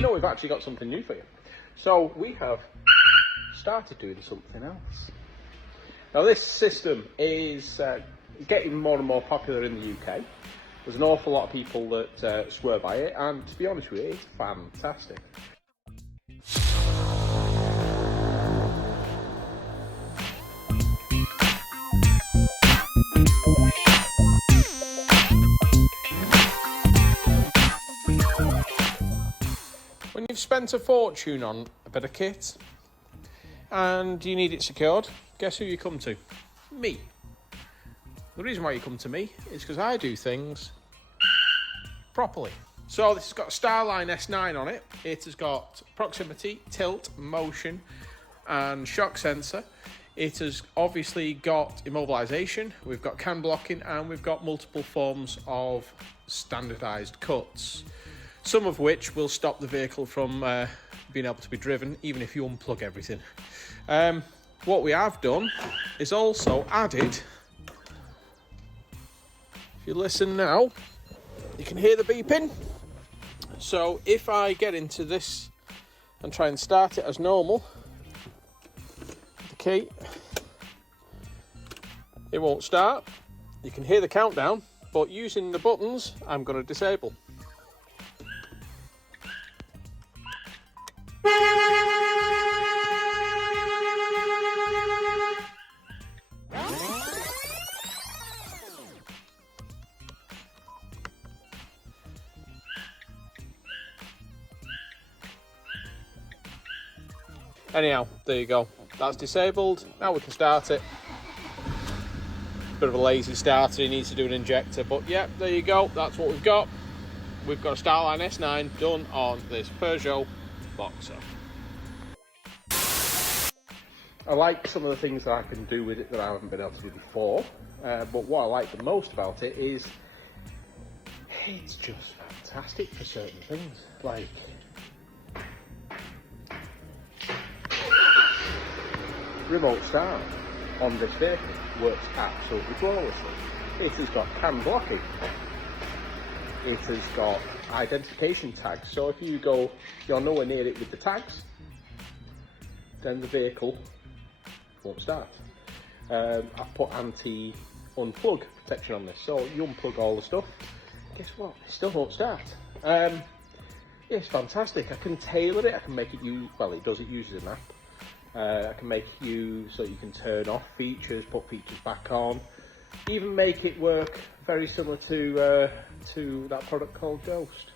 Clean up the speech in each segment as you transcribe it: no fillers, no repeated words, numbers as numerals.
you know, we've actually got something new for you. So we have started doing something else. Now this system is getting more and more popular in the UK. There's an awful lot of people that swear by it, and to be honest with you, it's fantastic. When you've spent a fortune on a bit of kit and you need it secured, guess who you come to? Me. The reason why you come to me is because I do things properly. So this has got a StarLine S9 on it. It has got proximity, tilt, motion and shock sensor. It has obviously got immobilization, we've got cam blocking, and we've got multiple forms of standardized cuts, some of which will stop the vehicle from being able to be driven even if you unplug everything. What we have done is also added, if you listen now, you can hear the beeping. So if I get into this and try and start it as normal, the key, it won't start. You can hear the countdown, but using the buttons, I'm going to disable. Anyhow, there you go. That's disabled. Now we can start it. Bit of a lazy starter, he needs to do an injector, but yeah, there you go. That's what we've got. We've got a StarLine S9 done on this Peugeot Boxer. I like some of the things that I can do with it that I haven't been able to do before, but what I like the most about it is it's just fantastic for certain things. Like, remote start on this vehicle works absolutely flawlessly. It has got cam blocking. It has got identification tags. So if you're nowhere near it with the tags, then the vehicle won't start. I've put anti-unplug protection on this. So you unplug all the stuff, guess what? It still won't start. It's fantastic. I can tailor it. I can make it use, well, it uses an app. I can make it use so you can turn off features, put features back on, even make it work very similar to that product called Ghost.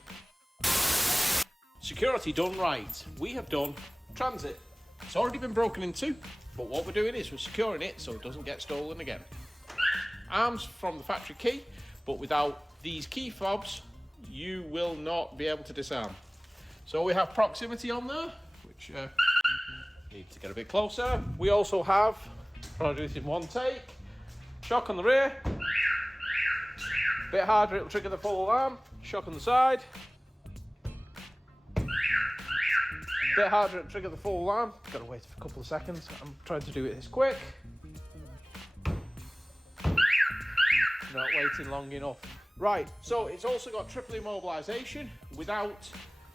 Security done right. We have done transit. It's already been broken into, but what we're doing is we're securing it so it doesn't get stolen again. Arms from the factory key, but without these key fobs, you will not be able to disarm. So we have proximity on there, which need to get a bit closer. We also have, I'll do this in one take, shock on the rear, bit harder, it'll trigger the full alarm, shock on the side, bit harder, it'll trigger the full alarm. Gotta wait for a couple of seconds, I'm trying to do it this quick. Not waiting long enough. Right, so it's also got triple immobilization. Without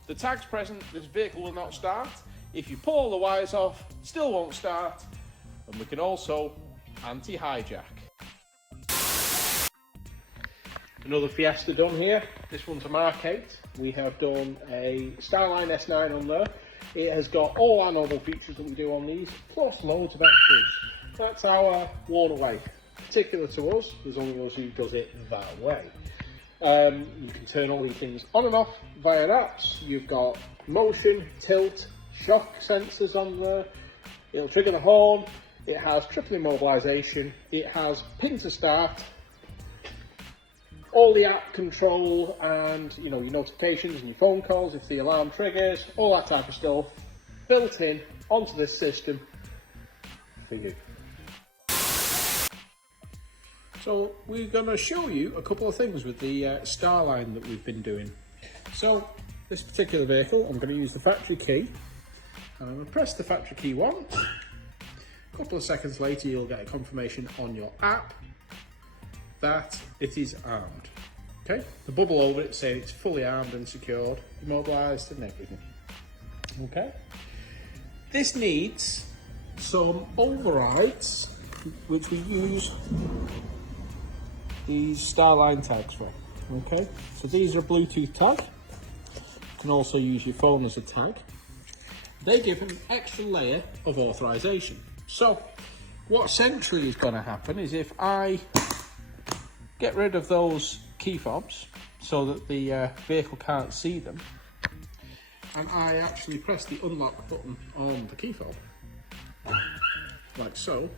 the tags present, this vehicle will not start. If you pull all the wires off, still won't start. And we can also anti-hijack. Another Fiesta done here. This one's a Mark 8. We have done a StarLine S9 on there. It has got all our normal features that we do on these, plus loads of extras. That's our worn away. Particular to us, there's only us who does it that way. You can turn all these things on and off via apps. You've got motion, tilt, shock sensors on there. It'll trigger the horn. It has triple immobilization. It has pin to start. All the app control and your notifications and your phone calls if the alarm triggers, all that type of stuff built in onto this system for you. So we're going to show you a couple of things with the StarLine that we've been doing. So this particular vehicle, I'm going to use the factory key. I'm going to press the factory key once. A couple of seconds later, you'll get a confirmation on your app that it is armed. Okay, the bubble over it saying it's fully armed and secured, immobilized and everything. Okay. This needs some overrides, which we use these StarLine tags for. Okay, so these are a Bluetooth tag. You can also use your phone as a tag. They give an extra layer of authorization. So what essentially is going to happen is if I get rid of those key fobs so that the vehicle can't see them, and I actually press the unlock button on the key fob, like so,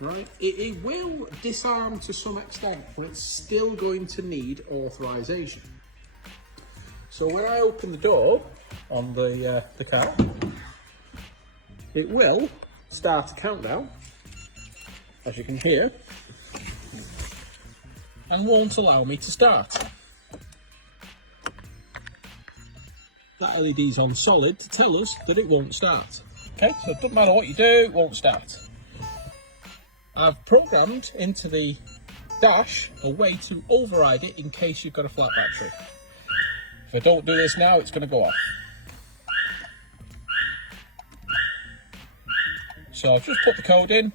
right, it will disarm to some extent, but it's still going to need authorization. So when I open the door on the car, it will start a countdown, as you can hear, and won't allow me to start. That LED's on solid to tell us that it won't start. Okay, so it doesn't matter what you do, it won't start. I've programmed into the dash a way to override it in case you've got a flat battery. If I don't do this now, it's going to go off. So I've just put the code in,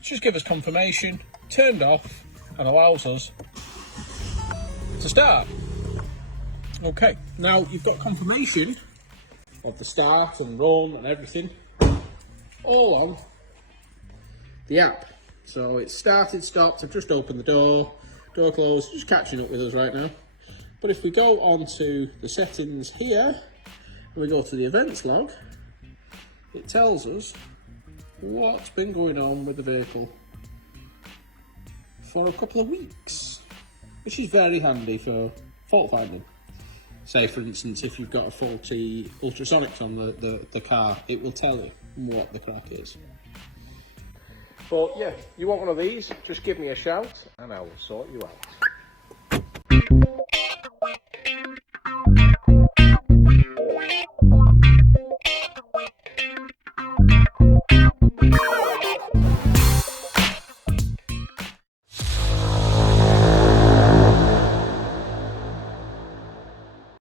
just give us confirmation, turned off, and allows us to start. Okay, now you've got confirmation of the start and run and everything all on the app. So it's started, stopped, I've just opened the door closed, just catching up with us right now. But if we go on to the settings here, and we go to the events log, it tells us what's been going on with the vehicle for a couple of weeks, which is very handy for fault finding. Say for instance, if you've got a faulty ultrasonics on the car, it will tell you what the crack is. But yeah, you want one of these, just give me a shout and I will sort you out.